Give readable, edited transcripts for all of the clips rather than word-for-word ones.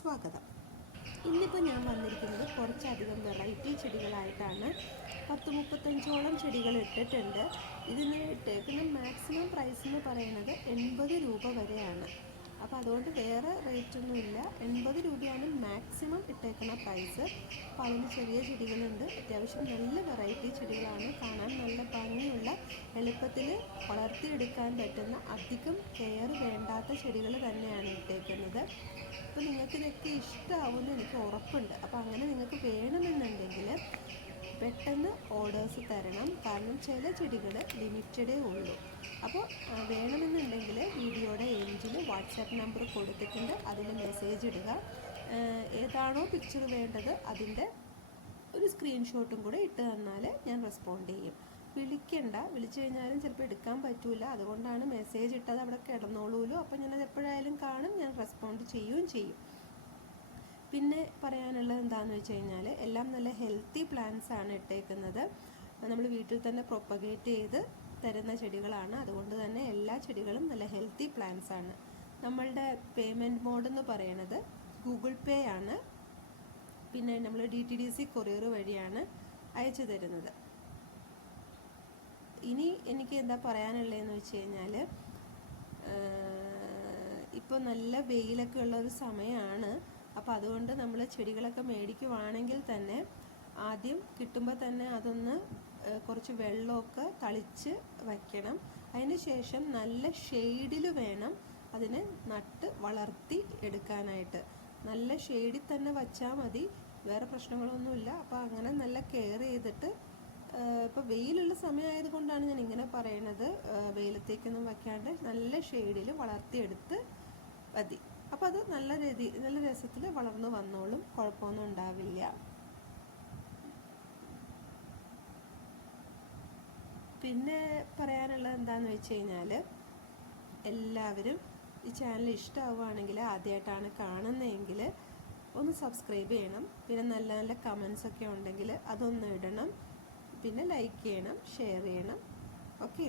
സ്വാഗതം. ഇന്നിപ്പോൾ ഞാൻ വന്നിരിക്കുന്നത് കുറച്ചധികം വെറൈറ്റി ചെടികളായിട്ടാണ്. 35ഓളം ചെടികൾ ഇട്ടിട്ടുണ്ട്. ഇതിന് ഇട്ടേക്കുന്ന മാക്സിമം പ്രൈസ് എന്ന് പറയുന്നത് 80 രൂപ വരെയാണ്. അപ്പോൾ അതുകൊണ്ട് വേറെ റേറ്റൊന്നുമില്ല. 80 രൂപയാണ് മാക്സിമം ഇട്ടേക്കുന്ന പ്രൈസ്. അപ്പോൾ അതിന് ചെറിയ ചെടികളുണ്ട്. അത്യാവശ്യം നല്ല വെറൈറ്റി ചെടികളാണ്. കാണാൻ നല്ല ഭംഗിയുള്ള, എളുപ്പത്തിൽ വളർത്തിയെടുക്കാൻ പറ്റുന്ന, അധികം കെയർ വേണ്ടാത്ത ചെടികൾ തന്നെയാണ് ഇട്ടേക്കുന്നത്. അപ്പോൾ നിങ്ങൾക്കിതൊക്കെ ഇഷ്ടമാവുമെന്ന് എനിക്ക് ഉറപ്പുണ്ട്. അപ്പോൾ അങ്ങനെ നിങ്ങൾക്ക് വേണമെന്നുണ്ടെങ്കിൽ പെട്ടെന്ന് ഓർഡേഴ്സ് തരണം. കാരണം ചില ചെടികൾ ലിമിറ്റഡേ ഉള്ളൂ. അപ്പോൾ വേണമെന്നുണ്ടെങ്കിൽ വീഡിയോയുടെ എൻഡിൽ വാട്സാപ്പ് നമ്പർ കൊടുത്തിട്ടുണ്ട്. അതിൽ മെസ്സേജ് ഇടുക. ഏതാണോ പിക്ചർ വേണ്ടത് അതിൻ്റെ ഒരു സ്ക്രീൻഷോട്ടും കൂടെ ഇട്ട് തന്നാൽ ഞാൻ റെസ്പോണ്ട് ചെയ്യും. വിളിക്കണ്ട, വിളിച്ചു കഴിഞ്ഞാലും ചിലപ്പോൾ എടുക്കാൻ പറ്റില്ല. അതുകൊണ്ടാണ് മെസ്സേജ് ഇട്ടത്. അവിടെ കിടന്നോളൂല്ലോ. അപ്പോൾ ഞാനത് എപ്പോഴായാലും കാണും, ഞാൻ റെസ്പോണ്ട് ചെയ്യുകയും ചെയ്യും. പിന്നെ പറയാനുള്ളത് എന്താണെന്ന് വെച്ച് കഴിഞ്ഞാൽ എല്ലാം നല്ല ഹെൽത്തി പ്ലാന്റ്സ് ആണ് ഇട്ടേക്കുന്നത്. നമ്മൾ വീട്ടിൽ തന്നെ പ്രൊപ്പഗേറ്റ് ചെയ്ത് തരുന്ന ചെടികളാണ്. അതുകൊണ്ട് തന്നെ എല്ലാ ചെടികളും നല്ല ഹെൽത്തി പ്ലാന്റ്സ് ആണ്. നമ്മളുടെ പേയ്മെൻറ്റ് മോഡ് എന്ന് പറയുന്നത് ഗൂഗിൾ പേ ആണ്. പിന്നെ നമ്മൾ DTDC കൊറിയർ വഴിയാണ് അയച്ചു തരുന്നത്. ഇനി എനിക്ക് എന്താ പറയാനുള്ളതെന്ന് വെച്ച് കഴിഞ്ഞാൽ ഇപ്പോൾ നല്ല വെയിലൊക്കെ ഉള്ള ഒരു സമയമാണ്. അപ്പോൾ അതുകൊണ്ട് നമ്മൾ ചെടികളൊക്കെ മേടിക്കുവാണെങ്കിൽ തന്നെ ആദ്യം കിട്ടുമ്പോൾ തന്നെ അതൊന്ന് കുറച്ച് വെള്ളമൊക്കെ തളിച്ച് വയ്ക്കണം. അതിന് ശേഷം നല്ല ഷെയ്ഡിൽ വേണം അതിനെ നട്ട് വളർത്തി എടുക്കാനായിട്ട്. നല്ല ഷെയ്ഡിൽ തന്നെ വച്ചാൽ മതി, വേറെ പ്രശ്നങ്ങളൊന്നുമില്ല. അപ്പോൾ അങ്ങനെ നല്ല കെയർ ചെയ്തിട്ട്, ഇപ്പോൾ വെയിലുള്ള സമയമായത് കൊണ്ടാണ് ഞാൻ ഇങ്ങനെ പറയണത്, വെയിലത്തേക്കൊന്നും വയ്ക്കാണ്ട് നല്ല ഷെയ്ഡിൽ വളർത്തിയെടുത്ത് മതി. അപ്പോൾ അത് നല്ല രസത്തിൽ വളർന്നു വന്നോളും, കുഴപ്പമൊന്നും ഉണ്ടാവില്ല. പിന്നെ പറയാനുള്ളത് എന്താണെന്ന് വെച്ച് കഴിഞ്ഞാൽ എല്ലാവരും ഈ ചാനൽ ഇഷ്ടമാവുകയാണെങ്കിൽ, ആദ്യമായിട്ടാണ് കാണുന്നതെങ്കിൽ ഒന്ന് സബ്സ്ക്രൈബ് ചെയ്യണം. പിന്നെ നല്ല നല്ല കമൻസൊക്കെ ഉണ്ടെങ്കിൽ അതൊന്ന് ഇടണം. പിന്നെ ലൈക്ക് ചെയ്യണം, ഷെയർ ചെയ്യണം. ഓക്കെ.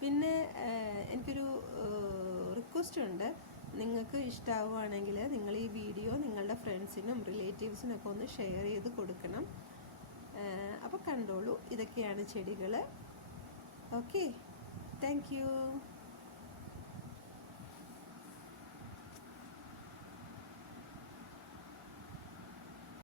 പിന്നെ എനിക്കൊരു റിക്വസ്റ്റ് ഉണ്ട്. നിങ്ങൾക്ക് ഇഷ്ടമാവുകയാണെങ്കിൽ നിങ്ങൾ ഈ വീഡിയോ നിങ്ങളുടെ ഫ്രണ്ട്സിനും റിലേറ്റീവ്സിനൊക്കെ ഒന്ന് ഷെയർ ചെയ്ത് കൊടുക്കണം. അപ്പോൾ കണ്ടോളൂ, ഇതൊക്കെയാണ് ചെടികൾ. Okay, thank you.